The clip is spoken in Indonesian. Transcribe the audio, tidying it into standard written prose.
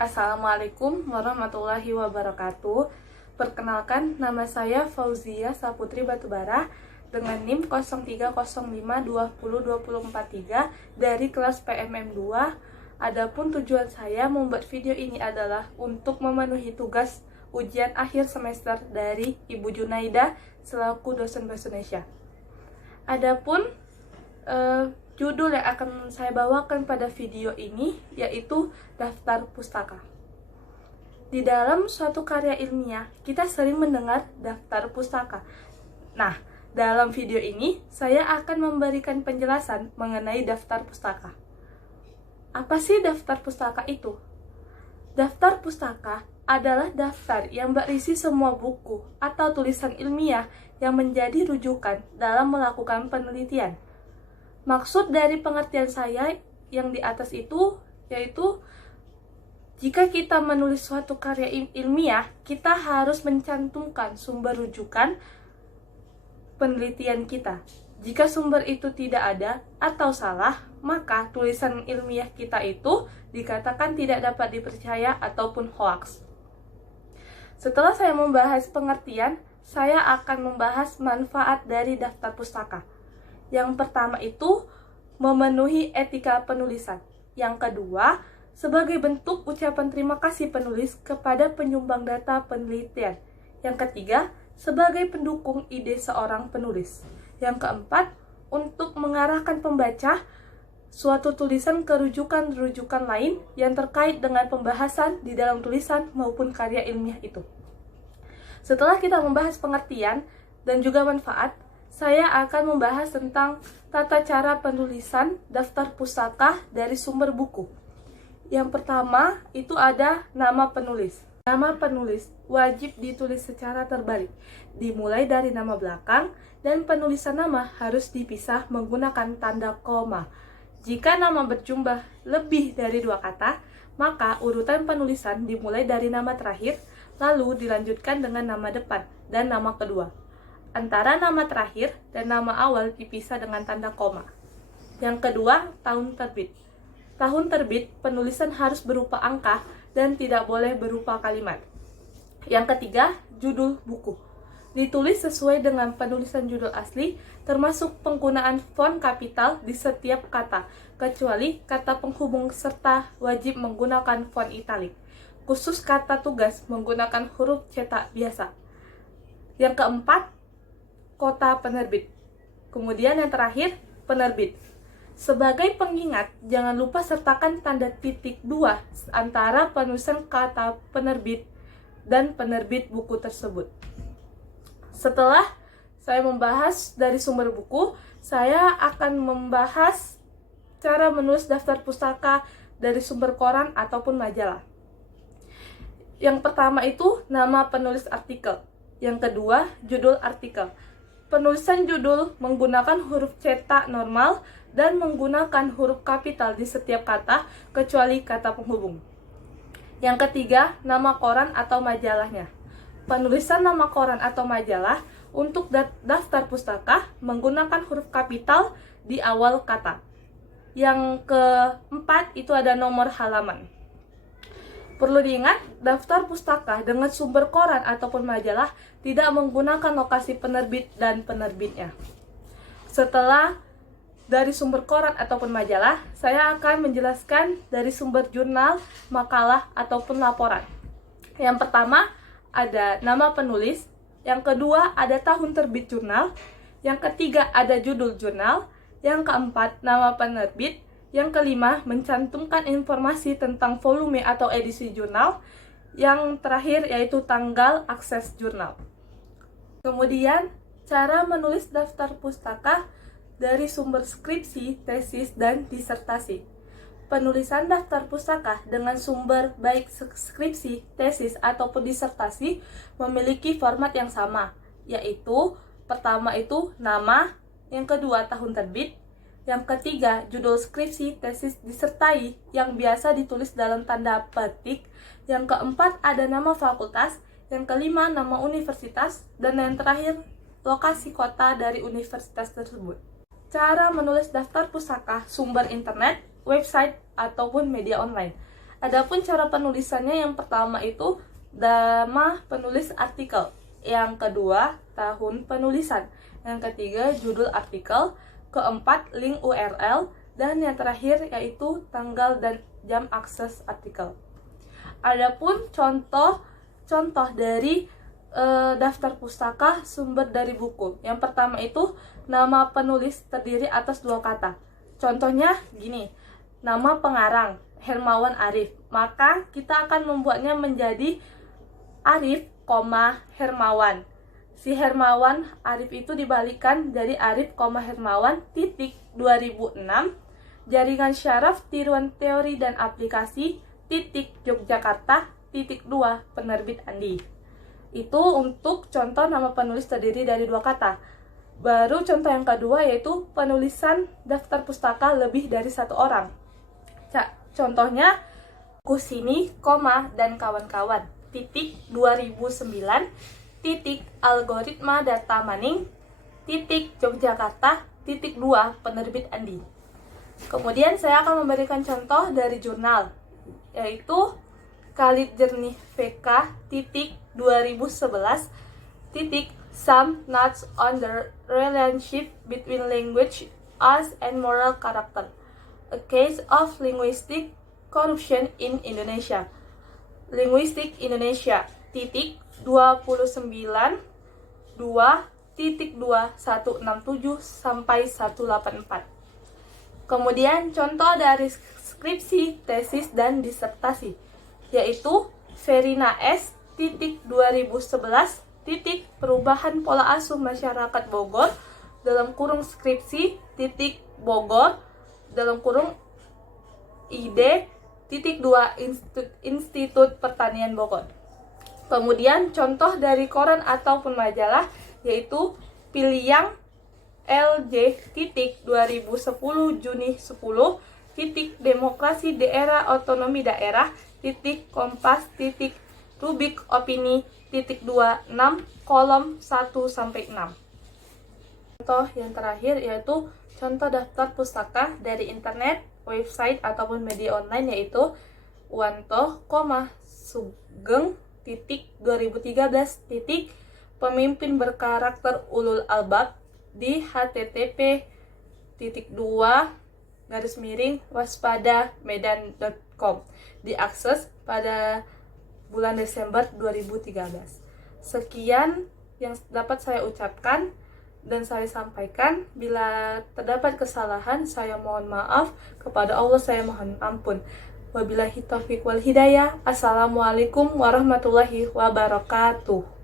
Assalamualaikum warahmatullahi wabarakatuh. Perkenalkan, nama saya Fauzia Saputri Batubara dengan NIM 0305202043 dari kelas PMM 2. Adapun tujuan saya membuat video ini adalah untuk memenuhi tugas ujian akhir semester dari Ibu Junaida selaku dosen bahasa Indonesia. Adapun judul yang akan saya bawakan pada video ini yaitu daftar pustaka. Di dalam suatu karya ilmiah, kita sering mendengar daftar pustaka. Nah, dalam video ini saya akan memberikan penjelasan mengenai daftar pustaka. Apa sih daftar pustaka itu? Daftar pustaka adalah daftar yang berisi semua buku atau tulisan ilmiah yang menjadi rujukan dalam melakukan penelitian. Maksud dari pengertian saya yang di atas itu yaitu jika kita menulis suatu karya ilmiah, kita harus mencantumkan sumber rujukan penelitian kita. Jika sumber itu tidak ada atau salah, maka tulisan ilmiah kita itu dikatakan tidak dapat dipercaya ataupun hoaks. Setelah saya membahas pengertian, saya akan membahas manfaat dari daftar pustaka. Yang pertama itu memenuhi etika penulisan. Yang kedua, sebagai bentuk ucapan terima kasih penulis kepada penyumbang data penelitian. Yang ketiga, sebagai pendukung ide seorang penulis. Yang keempat, untuk mengarahkan pembaca suatu tulisan ke rujukan-rujukan lain yang terkait dengan pembahasan di dalam tulisan maupun karya ilmiah itu. Setelah kita membahas pengertian dan juga manfaat, saya akan membahas tentang tata cara penulisan daftar pustaka dari sumber buku. Yang pertama, itu ada nama penulis. Nama penulis wajib ditulis secara terbalik, dimulai dari nama belakang, dan penulisan nama harus dipisah menggunakan tanda koma. Jika nama berjumlah lebih dari 2 kata, maka urutan penulisan dimulai dari nama terakhir, lalu dilanjutkan dengan nama depan dan nama kedua. Antara nama terakhir dan nama awal dipisah dengan tanda koma. Yang kedua, tahun terbit. Tahun terbit, penulisan harus berupa angka dan tidak boleh berupa kalimat. Yang ketiga, judul buku. Ditulis sesuai dengan penulisan judul asli, termasuk penggunaan font kapital di setiap kata, kecuali kata penghubung serta wajib menggunakan font italik. Khusus kata tugas menggunakan huruf cetak biasa. Yang keempat, kota penerbit. Kemudian yang terakhir, penerbit. Sebagai pengingat, jangan lupa sertakan tanda titik 2 antara penulisan kata penerbit dan penerbit buku tersebut. Setelah saya membahas dari sumber buku, saya akan membahas cara menulis daftar pustaka dari sumber koran ataupun majalah. Yang pertama itu nama penulis artikel. Yang kedua, judul artikel. Penulisan judul menggunakan huruf cetak normal dan menggunakan huruf kapital di setiap kata, kecuali kata penghubung. Yang ketiga, nama koran atau majalahnya. Penulisan nama koran atau majalah untuk daftar pustaka menggunakan huruf kapital di awal kata. Yang keempat, itu ada nomor halaman. Perlu diingat, daftar pustaka dengan sumber koran ataupun majalah tidak menggunakan lokasi penerbit dan penerbitnya. Setelah dari sumber koran ataupun majalah, saya akan menjelaskan dari sumber jurnal, makalah, ataupun laporan. Yang pertama, ada nama penulis. Yang kedua, ada tahun terbit jurnal. Yang ketiga, ada judul jurnal. Yang keempat, nama penerbit. Yang kelima, mencantumkan informasi tentang volume atau edisi jurnal. Yang terakhir yaitu tanggal akses jurnal. Kemudian, cara menulis daftar pustaka dari sumber skripsi, tesis, dan disertasi. Penulisan daftar pustaka dengan sumber baik skripsi, tesis, ataupun disertasi memiliki format yang sama, yaitu pertama itu nama, yang kedua tahun terbit, yang ketiga, judul skripsi, tesis, disertai yang biasa ditulis dalam tanda petik. Yang keempat, ada nama fakultas. Yang kelima, nama universitas. Dan yang terakhir, lokasi kota dari universitas tersebut. Cara menulis daftar pustaka, sumber internet, website, ataupun media online. Adapun cara penulisannya, yang pertama itu nama penulis artikel, yang kedua tahun penulisan, yang ketiga judul artikel, keempat link URL, dan yang terakhir yaitu tanggal dan jam akses artikel. Adapun contoh dari daftar pustaka sumber dari buku. Yang pertama itu nama penulis terdiri atas 2 kata. Contohnya gini, nama pengarang Hermawan Arif. Maka kita akan membuatnya menjadi Arif, Hermawan. Si Hermawan Arif itu dibalikan dari Arif, Hermawan, titik 2006, jaringan syaraf tiruan teori dan aplikasi, titik Yogyakarta, titik 2, penerbit Andi. Itu untuk contoh nama penulis terdiri dari 2 kata. Baru contoh yang kedua yaitu penulisan daftar pustaka lebih dari 1 orang. Contohnya Kusini, dan kawan-kawan, titik 2009, titik algoritma data maning, titik Yogyakarta, titik 2, penerbit Andi. Kemudian saya akan memberikan contoh dari jurnal, yaitu Khalid Jernih VK, titik 2011, titik Some Notes on the Relationship Between Language as and Moral Character, a Case of Linguistic Corruption in Indonesia, Linguistik Indonesia, titik 29, 2, titik 2, 167 sampai 184. Kemudian contoh dari skripsi, tesis, dan disertasi, yaitu Verina S, titik 2011, titik perubahan pola asuh masyarakat Bogor, dalam kurung skripsi, titik Bogor, dalam kurung ID, titik 2, Institut Pertanian Bogor. Kemudian contoh dari koran ataupun majalah, yaitu Piliang LJ, titik 2010 Juni 10, titik Demokrasi Daerah Otonomi Daerah, titik Kompas, titik Rubik Opini, titik 26, kolom 1-6. Contoh yang terakhir yaitu contoh daftar pustaka dari internet, website, ataupun media online, yaitu Wanto, Sugeng, titik 2013, titik pemimpin berkarakter ulul albab, di http://waspada-medan.com, diakses pada bulan Desember 2013. Sekian yang dapat saya ucapkan dan saya sampaikan. Bila terdapat kesalahan, saya mohon maaf. Kepada Allah saya mohon ampun. Wabillahi taufiq wal hidayah. Assalamualaikum warahmatullahi wabarakatuh.